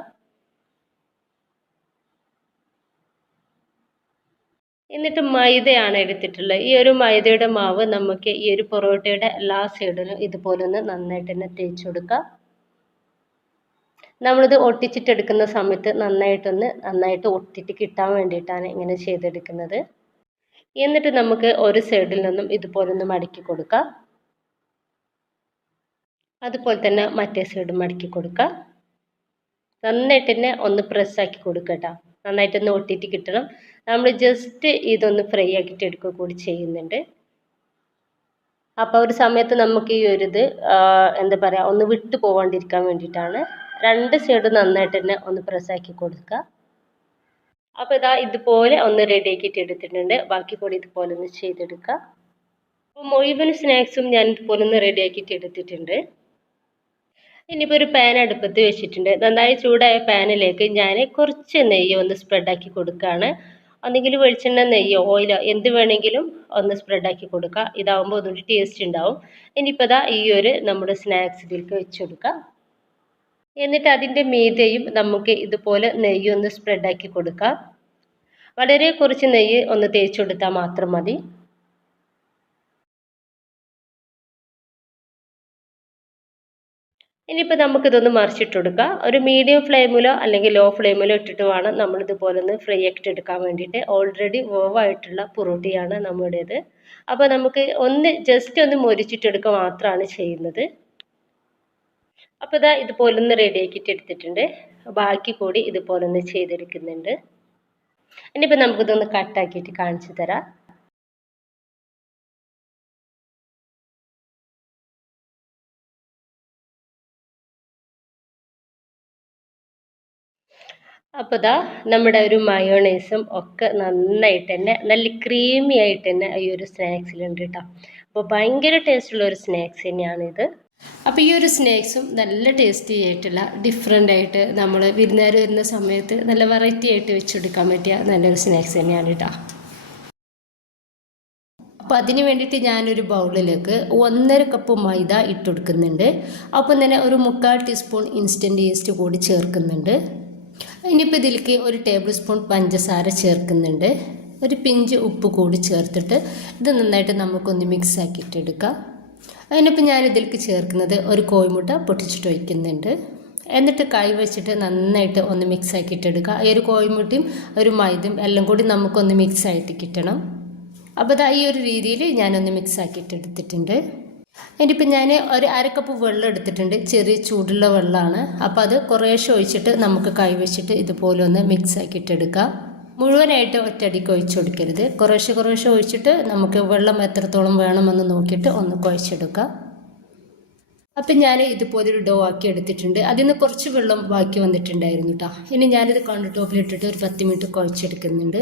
എന്നിട്ട് മൈദയാണ് എടുത്തിട്ടുള്ളത്. ഈ ഒരു മൈദയുടെ മാവ് നമുക്ക് ഈ ഒരു പൊറോട്ടയുടെ എല്ലാ സൈഡിലും ഇതുപോലെ ഒന്ന് നന്നായിട്ട് തന്നെ തേച്ച് കൊടുക്കുക. നമ്മളിത് ഒട്ടിച്ചിട്ടെടുക്കുന്ന സമയത്ത് നന്നായിട്ട് ഒട്ടിട്ട് കിട്ടാൻ വേണ്ടിയിട്ടാണ് ഇങ്ങനെ ചെയ്തെടുക്കുന്നത്. എന്നിട്ട് നമുക്ക് ഒരു സൈഡിൽ നിന്നും ഇതുപോലെ ഒന്ന് മടക്കി കൊടുക്കുക. അതുപോലെ തന്നെ മറ്റേ സൈഡ് മടക്കി കൊടുക്കുക. നന്നായിട്ട് തന്നെ ഒന്ന് പ്രസ്സാക്കി കൊടുക്കുക കേട്ടോ. നന്നായിട്ടൊന്ന് ഒട്ടിയിട്ട് കിട്ടണം. നമ്മൾ ജസ്റ്റ് ഇതൊന്ന് ഫ്രൈ ആക്കിയിട്ട് എടുക്കുക കൂടി ചെയ്യുന്നുണ്ട്. അപ്പോൾ ഒരു സമയത്ത് നമുക്ക് ഈ ഒരു എന്താ പറയുക, ഒന്ന് വിട്ടു പോകാണ്ടിരിക്കാൻ വേണ്ടിയിട്ടാണ്. രണ്ട് സൈഡ് നന്നായിട്ട് തന്നെ ഒന്ന് പ്രസ്സാക്കി കൊടുക്കുക. അപ്പോൾ ഇതുപോലെ ഒന്ന് റെഡി ആക്കിയിട്ട് എടുത്തിട്ടുണ്ട്. ബാക്കി കൂടി ഇതുപോലെ ഒന്ന് ചെയ്തെടുക്കുക. അപ്പോൾ മുഴുവൻ സ്നാക്സും ഞാൻ ഇതുപോലെ ഒന്ന് റെഡി ആക്കിയിട്ട് എടുത്തിട്ടുണ്ട്. ഇനിയിപ്പോൾ ഒരു പാൻ അടുപ്പത്ത് വെച്ചിട്ടുണ്ട്. നന്നായി ചൂടായ പാനിലേക്ക് ഞാൻ കുറച്ച് നെയ്യ് ഒന്ന് സ്പ്രെഡാക്കി കൊടുക്കുകയാണ്. ഒന്നെങ്കിൽ വെളിച്ചെണ്ണ, നെയ്യോ, ഓയിലോ എന്ത് വേണമെങ്കിലും ഒന്ന് സ്പ്രെഡാക്കി കൊടുക്കുക. ഇതാവുമ്പോൾ ഒന്നുകൂടി ടേസ്റ്റ് ഉണ്ടാവും. ഇനിയിപ്പോൾ ഈ ഒരു നമ്മുടെ സ്നാക്സ് ഇതിലേക്ക് വെച്ച് കൊടുക്കുക. എന്നിട്ട് അതിൻ്റെ മീതെയും നമുക്ക് ഇതുപോലെ നെയ്യ് ഒന്ന് സ്പ്രെഡാക്കി കൊടുക്കുക. വളരെ കുറച്ച് നെയ്യ് ഒന്ന് തേച്ച് കൊടുത്താൽ മാത്രം മതി. ഇനിയിപ്പോൾ നമുക്കിതൊന്ന് മറിച്ചിട്ട് കൊടുക്കാം. ഒരു മീഡിയം ഫ്ലെയിമിലോ അല്ലെങ്കിൽ ലോ ഫ്ലെയിമിലോ ഇട്ടിട്ട് വേണം നമ്മളിതുപോലെ ഒന്ന് ഫ്രൈ ആക്കിയിട്ട് എടുക്കാൻ വേണ്ടിയിട്ട്. ഓൾറെഡി വേവായിട്ടുള്ള പൊറോട്ടയാണ് നമ്മുടേത്. അപ്പോൾ നമുക്ക് ജസ്റ്റ് ഒന്ന് മൊരിച്ചിട്ടെടുക്കുക മാത്രമാണ് ചെയ്യുന്നത്. അപ്പോൾ ഇതുപോലെ ഒന്ന് റെഡി ആക്കിയിട്ട് എടുത്തിട്ടുണ്ട്. ബാക്കി കൂടി ഇതുപോലെ ഒന്ന് ചെയ്തെടുക്കുന്നുണ്ട്. ഇനിയിപ്പോൾ നമുക്കിതൊന്ന് കട്ടാക്കിയിട്ട് കാണിച്ചു തരാം. അപ്പോൾ നമ്മുടെ ഒരു മയോണൈസും ഒക്കെ നന്നായിട്ട് തന്നെ നല്ല ക്രീമി ആയിട്ട് തന്നെ ഈ ഒരു സ്നാക്സിലുണ്ട് കേട്ടോ. അപ്പോൾ ഭയങ്കര ടേസ്റ്റുള്ള ഒരു സ്നാക്സ് തന്നെയാണിത്. അപ്പോൾ ഈ ഒരു സ്നാക്സും നല്ല ടേസ്റ്റി ആയിട്ടുള്ള ഡിഫറെൻ്റ് ആയിട്ട് നമ്മൾ വിരുന്നുകാർ വരുന്ന സമയത്ത് നല്ല വെറൈറ്റി ആയിട്ട് വെച്ചെടുക്കാൻ പറ്റിയ നല്ലൊരു സ്നാക്സ് തന്നെയാണ് കേട്ടോ. അപ്പോൾ അതിന് വേണ്ടിയിട്ട് ഞാനൊരു ബൗളിലേക്ക് 1.5 കപ്പ് മൈദ ഇട്ട് കൊടുക്കുന്നുണ്ട്. അപ്പം തന്നെ ഒരു 3/4 ടീസ്പൂൺ ഇൻസ്റ്റൻറ്റ് ഈസ്റ്റ് കൂടി ചേർക്കുന്നുണ്ട്. ഇനിയിപ്പോൾ ഇതിലേക്ക് 1 ടേബിൾ സ്പൂൺ പഞ്ചസാര ചേർക്കുന്നുണ്ട്. ഒരു പിഞ്ച് ഉപ്പ് കൂടി ചേർത്തിട്ട് ഇത് നന്നായിട്ട് നമുക്കൊന്ന് മിക്സ് ആക്കിയിട്ടെടുക്കാം. അതിനിപ്പോൾ ഞാനിതിലേക്ക് ചേർക്കുന്നത് ഒരു കോഴിമുട്ട പൊട്ടിച്ചിട്ട് ഒഴിക്കുന്നുണ്ട്. എന്നിട്ട് കൈ വെച്ചിട്ട് നന്നായിട്ട് ഒന്ന് മിക്സ് ആക്കിയിട്ടെടുക്കുക. ഈ ഒരു കോഴിമുട്ടയും ഒരു മൈദയും എല്ലാം കൂടി നമുക്കൊന്ന് മിക്സ് ആയിട്ട് കിട്ടണം. അപ്പോൾ ഈ ഒരു രീതിയിൽ ഞാനൊന്ന് മിക്സ് ആക്കിയിട്ടെടുത്തിട്ടുണ്ട്. ഇനിയിപ്പോൾ ഞാൻ ഒരു 1/2 കപ്പ് വെള്ളം എടുത്തിട്ടുണ്ട്. ചെറിയ ചൂടുള്ള വെള്ളമാണ്. അപ്പോൾ അത് കുറേശ്ശെ ഒഴിച്ചിട്ട് നമുക്ക് കൈ വെച്ചിട്ട് ഇതുപോലെ ഒന്ന് മിക്സ് ആക്കിയിട്ടെടുക്കാം. മുഴുവനായിട്ട് ഒറ്റയടിക്ക് ഒഴിച്ചു കൊടുക്കരുത്. കുറേശ്ശെ ഒഴിച്ചിട്ട് നമുക്ക് വെള്ളം എത്രത്തോളം വേണമെന്ന് നോക്കിയിട്ട് ഒന്ന് കുഴച്ചെടുക്കാം. അപ്പം ഞാൻ ഇതുപോലൊരു ഡോ ആക്കി എടുത്തിട്ടുണ്ട്. അതിൽ നിന്ന് കുറച്ച് വെള്ളം ബാക്കി വന്നിട്ടുണ്ടായിരുന്നു കേട്ടോ. ഇനി ഞാനിത് കൗണ്ടർ ടോപ്പിലിട്ടിട്ട് ഒരു 10 മിനിറ്റ് കുഴച്ചെടുക്കുന്നുണ്ട്.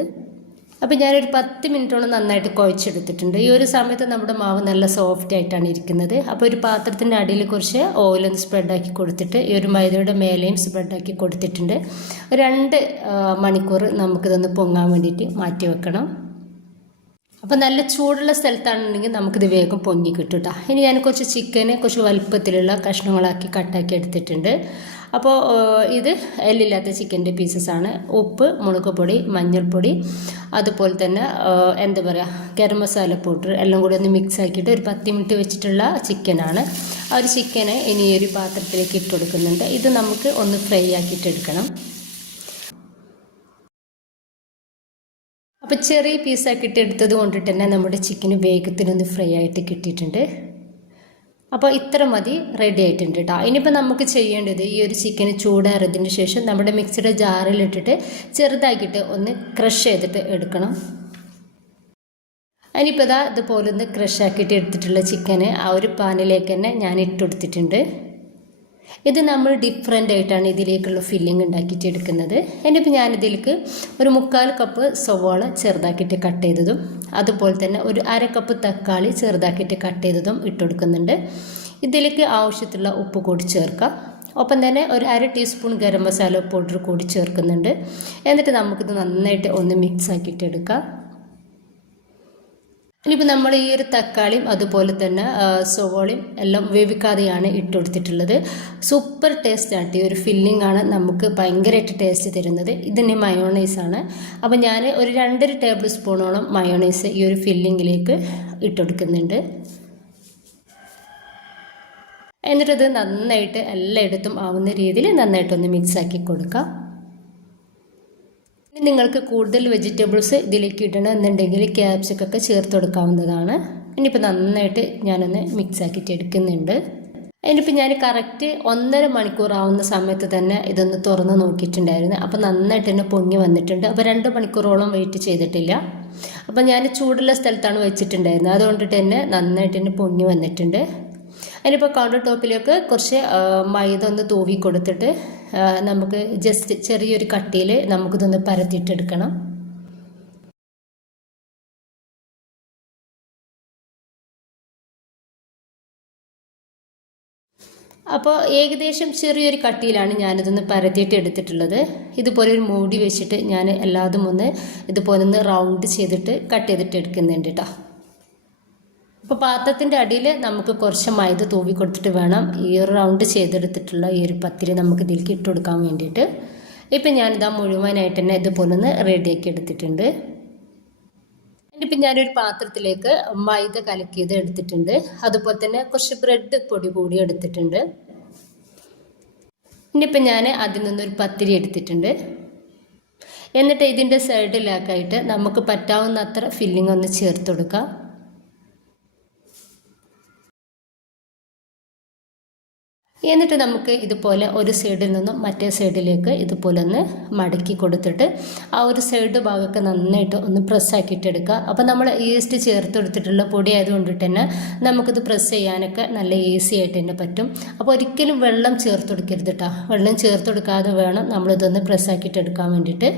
അപ്പോൾ ഞാനൊരു 10 മിനിറ്റോളം നന്നായിട്ട് കുഴച്ചെടുത്തിട്ടുണ്ട്. ഈ ഒരു സമയത്ത് നമ്മുടെ മാവ് നല്ല സോഫ്റ്റ് ആയിട്ടാണ് ഇരിക്കുന്നത്. അപ്പോൾ ഒരു പാത്രത്തിൻ്റെ അടിയിൽ കുറച്ച് ഓയിലൊന്ന് സ്പ്രെഡാക്കി കൊടുത്തിട്ട് ഈ ഒരു മൈദയുടെ മേലെയും സ്പ്രെഡാക്കി കൊടുത്തിട്ടുണ്ട്. 2 മണിക്കൂർ നമുക്കിതൊന്ന് പൊങ്ങാൻ വേണ്ടിയിട്ട് മാറ്റി വെക്കണം. അപ്പോൾ നല്ല ചൂടുള്ള സ്ഥലത്താണെന്നുണ്ടെങ്കിൽ നമുക്കിത് വേഗം പൊങ്ങി കിട്ടും കേട്ടോ. ഇനി ഞാൻ കുറച്ച് ചിക്കന് കുറച്ച് വലുപ്പത്തിലുള്ള കഷ്ണങ്ങളാക്കി കട്ടാക്കി എടുത്തിട്ടുണ്ട്. അപ്പോൾ ഇത് എല്ലില്ലാത്ത ചിക്കൻ്റെ പീസസാണ്. ഉപ്പ്, മുളക് പൊടി, മഞ്ഞൾപ്പൊടി, അതുപോലെ തന്നെ എന്താ പറയുക ഗരം മസാല പൗഡർ എല്ലാം കൂടി ഒന്ന് മിക്സ് ആക്കിയിട്ട് ഒരു 10 മിനിറ്റ് വെച്ചിട്ടുള്ള ചിക്കനാണ്. ആ ഒരു ചിക്കനെ ഇനി ഒരു പാത്രത്തിലേക്ക് ഇട്ട് കൊടുക്കുന്നുണ്ട്. ഇത് നമുക്ക് ഒന്ന് ഫ്രൈ ആക്കിയിട്ട് എടുക്കണം. അപ്പോൾ ചെറിയ പീസാക്കിയിട്ട് എടുത്തത് കൊണ്ടിട്ട് തന്നെ നമ്മുടെ ചിക്കന് വേഗത്തിനൊന്ന് ഫ്രൈ ആയിട്ട് കിട്ടിയിട്ടുണ്ട്. അപ്പോൾ ഇത്ര മതി, റെഡി ആയിട്ടുണ്ട് കേട്ടോ. ഇനിയിപ്പോൾ നമുക്ക് ചെയ്യേണ്ടത് ഈ ഒരു ചിക്കന് ചൂടാറിയതിന് ശേഷം നമ്മുടെ മിക്സിയുടെ ജാറിലിട്ടിട്ട് ചെറുതാക്കിയിട്ട് ഒന്ന് ക്രഷ് ചെയ്തിട്ട് എടുക്കണം. ഇനിയിപ്പോൾ ഇതുപോലെ ഒന്ന് ക്രഷ് ആക്കിയിട്ട് എടുത്തിട്ടുള്ള ചിക്കന് ആ ഒരു പാനിലേക്ക് തന്നെ ഞാൻ ഇട്ടുകൊടുത്തിട്ടുണ്ട്. ഇത് നമ്മൾ ഡിഫറെൻ്റ് ആയിട്ടാണ് ഇതിലേക്കുള്ള ഫില്ലിങ് ഉണ്ടാക്കിയിട്ട് എടുക്കുന്നത്. ഇനിയിപ്പോൾ ഞാനിതിലേക്ക് ഒരു 3/4 കപ്പ് സവാള ചെറുതാക്കിയിട്ട് കട്ട് ചെയ്തതും അതുപോലെ തന്നെ ഒരു 1/2 കപ്പ് തക്കാളി ചെറുതാക്കിയിട്ട് കട്ട് ചെയ്തതും ഇട്ട് കൊടുക്കുന്നുണ്ട്. ഇതിലേക്ക് ആവശ്യത്തിലുള്ള ഉപ്പ് കൂടി ചേർക്കാം. ഒപ്പം തന്നെ ഒരു 1/2 ടീസ്പൂൺ ഗരം മസാല പൗഡർ കൂടി ചേർക്കുന്നുണ്ട്. എന്നിട്ട് നമുക്കിത് നന്നായിട്ട് ഒന്ന് മിക്സ് ആക്കിയിട്ട് എടുക്കാം. ഇനിയിപ്പോൾ നമ്മൾ ഈ ഒരു തക്കാളിയും അതുപോലെ തന്നെ സവോളയും എല്ലാം വേവിക്കാതെയാണ് ഇട്ട് കൊടുത്തിട്ടുള്ളത്. സൂപ്പർ ടേസ്റ്റാണ്. ഈ ഒരു ഫില്ലിംഗ് ആണ് നമുക്ക് ഭയങ്കരമായിട്ട് ടേസ്റ്റ് തരുന്നത്. ഇതിന് മയോണൈസാണ്. അപ്പോൾ ഞാൻ ഒരു 2.5 ടേബിൾ സ്പൂണോളം മയോണൈസ് ഈ ഒരു ഫില്ലിങ്ങിലേക്ക് ഇട്ട് കൊടുക്കുന്നുണ്ട്. എന്നിട്ടത് നന്നായിട്ട് എല്ലായിടത്തും ആവുന്ന രീതിയിൽ നന്നായിട്ടൊന്ന് മിക്സാക്കി കൊടുക്കാം. നിങ്ങൾക്ക് കൂടുതൽ വെജിറ്റബിൾസ് ഇതിലേക്ക് ഇടണം എന്നുണ്ടെങ്കിൽ ക്യാപ്സിക്കൊക്കെ ചേർത്ത് കൊടുക്കാവുന്നതാണ്. ഇനിയിപ്പോൾ നന്നായിട്ട് ഞാനൊന്ന് മിക്സ് ആക്കിയിട്ട് എടുക്കുന്നുണ്ട്. ഇനിയിപ്പോൾ ഞാൻ കറക്റ്റ് 1.5 മണിക്കൂർ ആവുന്ന സമയത്ത് തന്നെ ഇതൊന്ന് തുറന്ന് നോക്കിയിട്ടുണ്ടായിരുന്നു. അപ്പോൾ നന്നായിട്ട് തന്നെ പൊങ്ങി വന്നിട്ടുണ്ട്. അപ്പോൾ 2 മണിക്കൂറോളം വെയിറ്റ് ചെയ്തിട്ടില്ല. അപ്പോൾ ഞാൻ ചൂടുള്ള സ്ഥലത്താണ് വെച്ചിട്ടുണ്ടായിരുന്നത്. അതുകൊണ്ടിട്ട് തന്നെ നന്നായിട്ട് തന്നെ പൊങ്ങി വന്നിട്ടുണ്ട്. അതിനിപ്പോൾ കൗണ്ടർ ടോപ്പിലേക്ക് കുറച്ച് മൈദ ഒന്ന് തൂവി കൊടുത്തിട്ട് നമുക്ക് ജസ്റ്റ് ചെറിയൊരു കട്ടിയിൽ നമുക്കിതൊന്ന് പരത്തിയിട്ടെടുക്കണം. അപ്പോൾ ഏകദേശം ചെറിയൊരു കട്ടിയിലാണ് ഞാനിതൊന്ന് പരത്തിയിട്ട് എടുത്തിട്ടുള്ളത്. ഇതുപോലെ ഒരു മൂടി വെച്ചിട്ട് ഞാൻ എല്ലാതും ഒന്ന് ഇതുപോലെ ഒന്ന് റൗണ്ട് ചെയ്തിട്ട് കട്ട് ചെയ്തിട്ട് എടുക്കുന്നുണ്ട് കേട്ടോ. അപ്പോൾ പാത്രത്തിൻ്റെ അടിയിൽ നമുക്ക് കുറച്ച് മൈദ തൂവി കൊടുത്തിട്ട് വേണം ഈ റൗണ്ട് ചെയ്തെടുത്തിട്ടുള്ള ഈ ഒരു പത്തിരി നമുക്ക് ഇതിലേക്ക് ഇട്ട് കൊടുക്കാൻ വേണ്ടിയിട്ട്. ഇപ്പം ഞാനിതാ മുഴുവനായിട്ട് തന്നെ ഇതുപോലെ ഒന്ന് റെഡിയാക്കി എടുത്തിട്ടുണ്ട്. ഇനിയിപ്പോൾ ഞാനൊരു പാത്രത്തിലേക്ക് മൈദ കലക്കിയത് എടുത്തിട്ടുണ്ട്. അതുപോലെ തന്നെ കുറച്ച് ബ്രെഡ് പൊടി കൂടി എടുത്തിട്ടുണ്ട്. ഇനിയിപ്പോൾ ഞാൻ അതിൽ നിന്നൊരു പത്തിരി എടുത്തിട്ടുണ്ട്. എന്നിട്ട് ഇതിൻ്റെ സൈഡിലാക്കായിട്ട് നമുക്ക് പറ്റാവുന്ന അത്ര ഫില്ലിംഗ് ഒന്ന് ചേർത്ത് കൊടുക്കാം. എന്നിട്ട് നമുക്ക് ഇതുപോലെ ഒരു സൈഡിൽ നിന്നും മറ്റേ സൈഡിലേക്ക് ഇതുപോലെ ഒന്ന് മടക്കി കൊടുത്തിട്ട് ആ ഒരു സൈഡ് ഭാഗമൊക്കെ നന്നായിട്ട് ഒന്ന് പ്രസ്സാക്കിയിട്ട് എടുക്കുക. അപ്പോൾ നമ്മൾ ഈസ്റ്റ് ചേർത്ത് കൊടുത്തിട്ടുള്ള പൊടി ആയതുകൊണ്ടിട്ട് തന്നെ നമുക്കിത് പ്രസ് ചെയ്യാനൊക്കെ നല്ല ഈസി ആയിട്ട് തന്നെ പറ്റും. അപ്പോൾ ഒരിക്കലും വെള്ളം ചേർത്ത് കൊടുക്കരുത് കേട്ടോ. വെള്ളം ചേർത്ത് കൊടുക്കാതെ വേണം നമ്മളിതൊന്ന് പ്രസ്സാക്കിയിട്ട് എടുക്കാൻ വേണ്ടിയിട്ട്.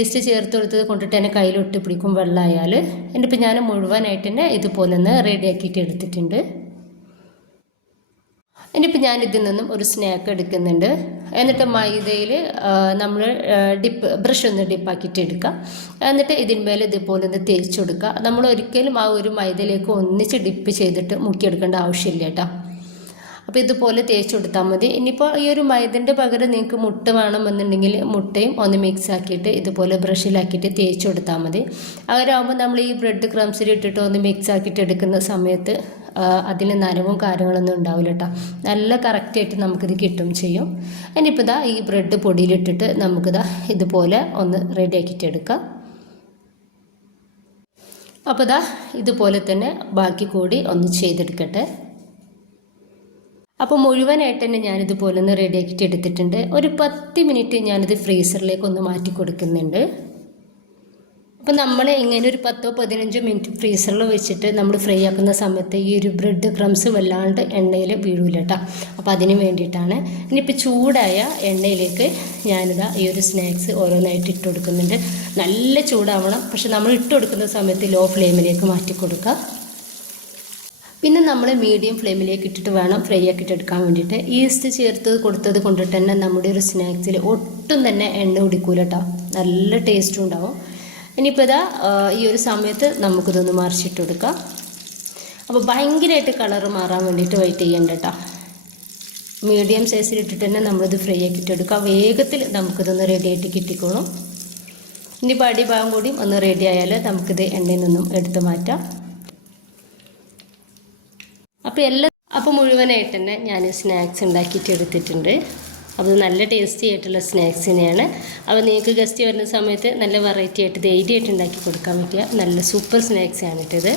ഈസ്റ്റ് ചേർത്ത് കൊടുത്തത് കൊണ്ടിട്ട് തന്നെ കയ്യിലൊട്ടി പിടിക്കും വെള്ളമായാൽ. എന്നിട്ടിപ്പോൾ ഞാൻ മുഴുവനായിട്ട് തന്നെ ഇതുപോലെ ഒന്ന് റെഡിയാക്കിയിട്ട് എടുത്തിട്ടുണ്ട്. ഇനിയിപ്പോൾ ഞാൻ ഇതിൽ നിന്നും ഒരു സ്നാക്ക് എടുക്കുന്നുണ്ട്. എന്നിട്ട് മൈദയിൽ നമ്മൾ ബ്രഷ് ഒന്ന് ഡിപ്പാക്കിയിട്ട് എടുക്കുക. എന്നിട്ട് ഇതിന്മേൽ ഇതുപോലെ ഒന്ന് തേച്ച് കൊടുക്കുക. നമ്മൾ ഒരിക്കലും ആ ഒരു മൈദയിലേക്ക് ഒന്നിച്ച് ഡിപ്പ് ചെയ്തിട്ട് മുക്കിയെടുക്കേണ്ട ആവശ്യമില്ല കേട്ടോ. അപ്പോൾ ഇതുപോലെ തേച്ച് കൊടുത്താൽ മതി. ഇനിയിപ്പോൾ ഈ ഒരു മൈദൻ്റെ പകരം നിങ്ങൾക്ക് മുട്ട വേണമെന്നുണ്ടെങ്കിൽ മുട്ടയും ഒന്ന് മിക്സ് ആക്കിയിട്ട് ഇതുപോലെ ബ്രഷിലാക്കിയിട്ട് തേച്ച് കൊടുത്താൽ മതി. അങ്ങനെയാകുമ്പോൾ നമ്മൾ ഈ ബ്രെഡ് ക്രംസിൽ ഇട്ടിട്ട് ഒന്ന് മിക്സ് ആക്കിയിട്ട് എടുക്കുന്ന സമയത്ത് അതിൽ നനവും കാര്യങ്ങളൊന്നും ഉണ്ടാവില്ല കേട്ടോ. നല്ല കറക്റ്റായിട്ട് നമുക്കിത് കിട്ടും ചെയ്യും. ഇനിയിപ്പോൾ ഈ ബ്രെഡ് പൊടിയിലിട്ടിട്ട് നമുക്കിതാ ഇതുപോലെ ഒന്ന് റെഡിയാക്കിയിട്ട് എടുക്കാം. അപ്പോൾ ഇതുപോലെ തന്നെ ബാക്കി കൂടി ഒന്ന് ചെയ്തെടുക്കട്ടെ. അപ്പോൾ മുഴുവനായിട്ട് തന്നെ ഞാനിതുപോലെ ഒന്ന് റെഡിയാക്കിയിട്ട് എടുത്തിട്ടുണ്ട്. ഒരു 10 മിനിറ്റ് ഞാനിത് ഫ്രീസറിലേക്ക് ഒന്ന് മാറ്റി കൊടുക്കുന്നുണ്ട്. അപ്പോൾ നമ്മൾ ഇങ്ങനെ ഒരു 10-15 മിനിറ്റ് ഫ്രീസറിൽ വെച്ചിട്ട് നമ്മൾ ഫ്രൈ ആക്കുന്ന സമയത്ത് ഈ ഒരു ബ്രെഡ് ക്രംസ് വല്ലാണ്ട് എണ്ണയിൽ വീഴൂല കേട്ടോ. അപ്പോൾ അതിന് വേണ്ടിയിട്ടാണ്. ഇനിയിപ്പോൾ ചൂടായ എണ്ണയിലേക്ക് ഞാനിതാ ഈ ഒരു സ്നാക്സ് ഓരോന്നായിട്ട് ഇട്ട് കൊടുക്കുന്നുണ്ട്. നല്ല ചൂടാവണം. പക്ഷെ നമ്മൾ ഇട്ട് കൊടുക്കുന്ന സമയത്ത് ലോ ഫ്ലെയിമിലേക്ക് മാറ്റി കൊടുക്കുക. പിന്നെ നമ്മൾ മീഡിയം ഫ്ലെയിമിലേക്ക് ഇട്ടിട്ട് വേണം ഫ്രൈ ആക്കിയിട്ട് എടുക്കാൻ വേണ്ടിയിട്ട്. ഈസ്റ്റ് ചേർത്ത് കൊടുത്തത് കൊണ്ടിട്ട് തന്നെ നമ്മുടെ ഒരു സ്നാക്സിൽ ഒട്ടും തന്നെ എണ്ണ കുടിക്കൂല കേട്ടോ. നല്ല ടേസ്റ്റും ഉണ്ടാവും. ഇനിയിപ്പോൾ ഈ ഒരു സമയത്ത് നമുക്കിതൊന്ന് മറിച്ചിട്ട് കൊടുക്കാം. അപ്പോൾ ഭയങ്കരമായിട്ട് കളറ് മാറാൻ വേണ്ടിയിട്ട് വെയിറ്റ് ചെയ്യണ്ട കേട്ടോ. മീഡിയം സൈസിൽ ഇട്ടിട്ട് തന്നെ നമ്മളിത് ഫ്രൈ ആക്കിയിട്ട് എടുക്കാം. വേഗത്തിൽ നമുക്കിതൊന്ന് റെഡി ആയിട്ട് കിട്ടിക്കോളും. ഇനിയിപ്പോൾ അടിഭാഗം കൂടി ഒന്ന് റെഡി ആയാൽ നമുക്കിത് എണ്ണയിൽ നിന്നും എടുത്ത് മാറ്റാം. അപ്പോൾ മുഴുവനായിട്ട് തന്നെ ഞാൻ സ്നാക്സ് ഉണ്ടാക്കിയിട്ട് എടുത്തിട്ടുണ്ട്. അപ്പോൾ നല്ല ടേസ്റ്റി ആയിട്ടുള്ള സ്നാക്സ് തന്നെയാണ്. അപ്പോൾ നിങ്ങൾക്ക് ഗസ്റ്റ് വരുന്ന സമയത്ത് നല്ല വെറൈറ്റി ആയിട്ട് ധൈര്യമായിട്ട് ഉണ്ടാക്കി കൊടുക്കാൻ പറ്റിയ നല്ല സൂപ്പർ സ്നാക്സ് ആണ് ഇട്ടത്.